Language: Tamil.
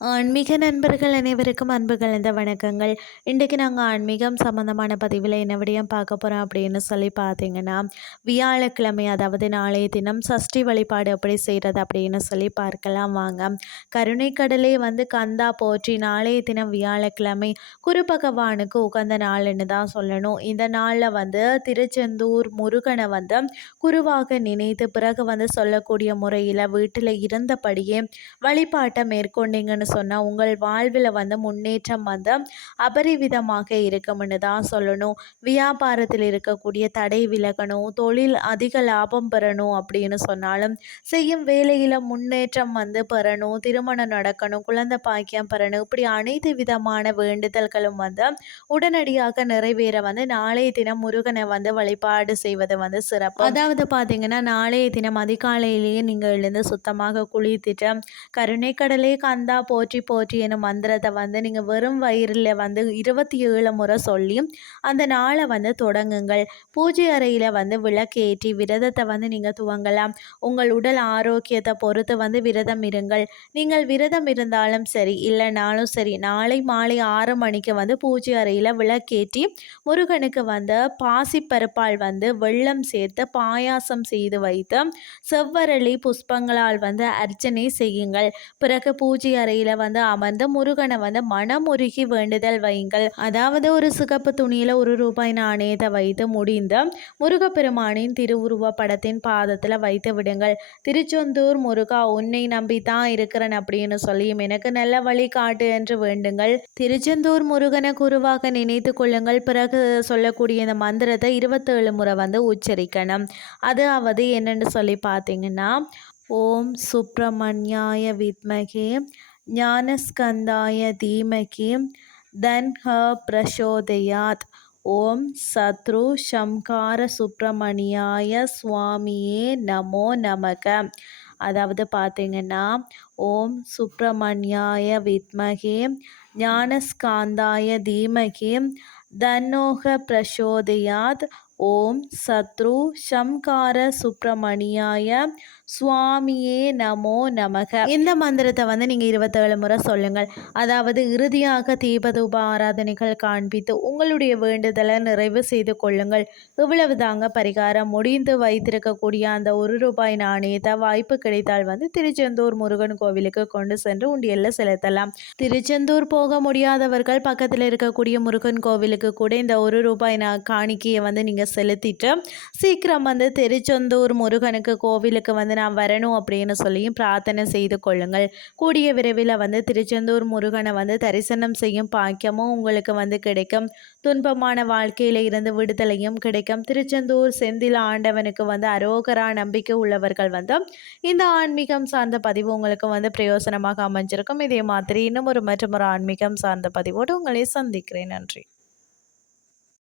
ஆன்மீக நண்பர்கள் அனைவருக்கும் அன்பு கலந்த வணக்கங்கள். இன்றைக்கு நாங்கள் ஆன்மீகம் சம்மந்தமான பதிவில் என்ன விடயம் பார்க்க போகிறோம் அப்படின்னு சொல்லி பார்த்தீங்கன்னா வியாழக்கிழமை அதாவது நாளைய தினம் சஷ்டி வழிபாடு எப்படி செய்கிறது அப்படின்னு சொல்லி பார்க்கலாம் வாங்க. கருணை கடலே வந்து கந்தா போற்றி நாளைய தினம் வியாழக்கிழமை குருபகவானுக்கு உகந்த நாள்னு தான் சொல்லணும். இந்த நாளில் வந்து திருச்செந்தூர் முருகனை வந்து குருவாக நினைத்து பிறகு வந்து சொல்லக்கூடிய முறையில் வீட்டில் இருந்தபடியே வழிபாட்டை மேற்கொண்டீங்கன்னு சொன்னால் உங்கள் வாழ்வில் வந்து முன்னேற்றம் வந்து அபரிவிதமாக இருக்கும்னு தான் சொல்லணும். வியாபாரத்தில் இருக்கக்கூடிய தடை விலகணும் தொழில் அதிக லாபம் பெறணும் அப்படின்னு சொன்னாலும் செய்யும் வேலையில் முன்னேற்றம் வந்து பெறணும் திருமணம் நடக்கணும் குழந்தை பாக்கியம் பெறணும் இப்படி அனைத்து விதமான வேண்டுதல்களும் வந்து உடனடியாக நிறைவேற வந்து நாளைய தினம் முருகனை வந்து வழிபாடு செய்வது வந்து சிறப்பு. அதாவது பார்த்தீங்கன்னா நாளைய தினம் அதிகாலையிலேயே நீங்கள் எழுந்து சுத்தமாக குளித்துட்டு கருணை கடலே கந்தா போற்றி போற்றி எனும் மந்திரத்தை வந்து நீங்கள் வெறும் வயிறில் வந்து இருபத்தி ஏழு முறை சொல்லி அந்த நாளை வந்து தொடங்குங்கள். பூஜை அறையில் வந்து விளக்கேற்றி விரதத்தை வந்து நீங்கள் துவங்கலாம். உங்கள் உடல் ஆரோக்கியத்தை பொறுத்து வந்து விரதம் இருங்கள். நீங்கள் விரதம் இருந்தாலும் சரி இல்லைனாலும் சரி நாளை மாலை ஆறு மணிக்கு வந்து பூஜை அறையில் விளக்கேற்றி முருகனுக்கு வந்து பாசிப்பருப்பால் வந்து வெள்ளம் சேர்த்து பாயாசம் செய்து வைத்து செவ்வரளி புஷ்பங்களால் வந்து அர்ச்சனை செய்யுங்கள். பிறகு பூஜை அறையில் வந்து அமர்ந்து முருகனை வந்து மனமுருகி வேண்டுதல் வையுங்கள். அதாவது ஒரு சிகப்பு துணியில் ஒரு ரூபாய் நாணயத்தை வைத்து முடிந்த முருகப்பெருமானின் திருவுருவ படத்தின் பாதத்தில் வைத்து விடுங்கள். திருச்செந்தூர் முருகா உன்னை நம்பி தான் இருக்கிறேன் அப்படின்னு சொல்லியும் எனக்கு நல்ல வழி காட்டு என்று வேண்டுங்கள். திருச்செந்தூர் முருகனை குருவாக நினைத்து கொள்ளுங்கள். பிறகு சொல்லக்கூடிய இந்த மந்திரத்தை இருபத்தேழு முறை வந்து உச்சரிக்கணும். அதாவது என்னென்னு சொல்லி பார்த்தீங்கன்னா ஓம் சுப்பிரமணியாய வித்மகே ஞானஸ்கந்தாய தீமகி தன்ஹ பிரசோதயாத் ஓம் சத்ரு சம்கார சுப்பிரமணியாய சுவாமியே நமோ நமக. அதாவது பார்த்தீங்கன்னா ஓம் சுப்பிரமணியாய வித்மகே ஞானஸ்காந்தாய தீமகி தன்னோக பிரசோதயாத் ஓம் சத்ரு சம்கார சுப்பிரமணியாய சுவாமியே நமோ நமக. இந்த மந்திரத்தை வந்து நீங்கள் இருபத்தேழு முறை சொல்லுங்கள். அதாவது இறுதியாக தீபதூப ஆராதனைகள் காண்பித்து உங்களுடைய வேண்டுதலை நிறைவு செய்து கொள்ளுங்கள். இவ்வளவு தாங்க பரிகாரம். முடிந்து வைத்திருக்கக்கூடிய அந்த ஒரு ரூபாய் நாணயத்தை வாய்ப்பு கிடைத்தால் வந்து திருச்செந்தூர் முருகன் கோவிலுக்கு கொண்டு சென்று உண்டியலில் செலுத்தலாம். திருச்செந்தூர் போக முடியாதவர்கள் பக்கத்தில் இருக்கக்கூடிய முருகன் கோவிலுக்கு கூட இந்த ஒரு ரூபாய் காணிக்கையை வந்து நீங்கள் செலுத்திட்டு சீக்கிரம் வந்து திருச்செந்தூர் முருகனுக்கு கோவிலுக்கு வந்து வந்து நான் வரணும் அப்படின்னு சொல்லியும் பிரார்த்தனை செய்து கொள்ளுங்கள். கூடிய விரைவில் வந்து திருச்செந்தூர் முருகனை வந்து தரிசனம் செய்யும் பாக்கியமும் உங்களுக்கு வந்து கிடைக்கும். துன்பமான வாழ்க்கையில் இருந்து விடுதலையும் கிடைக்கும். திருச்செந்தூர் செந்தில் ஆண்டவனுக்கு வந்து அரோகரா நம்பிக்கை உள்ளவர்கள் வந்து இந்த ஆன்மீகம் சார்ந்த பதிவு உங்களுக்கு வந்து பிரயோசனமாக அமைஞ்சிருக்கும். இதே மாதிரி இன்னும் ஒரு மற்றும் ஒரு ஆன்மீகம் சார்ந்த பதிவோடு உங்களை சந்திக்கிறேன். நன்றி.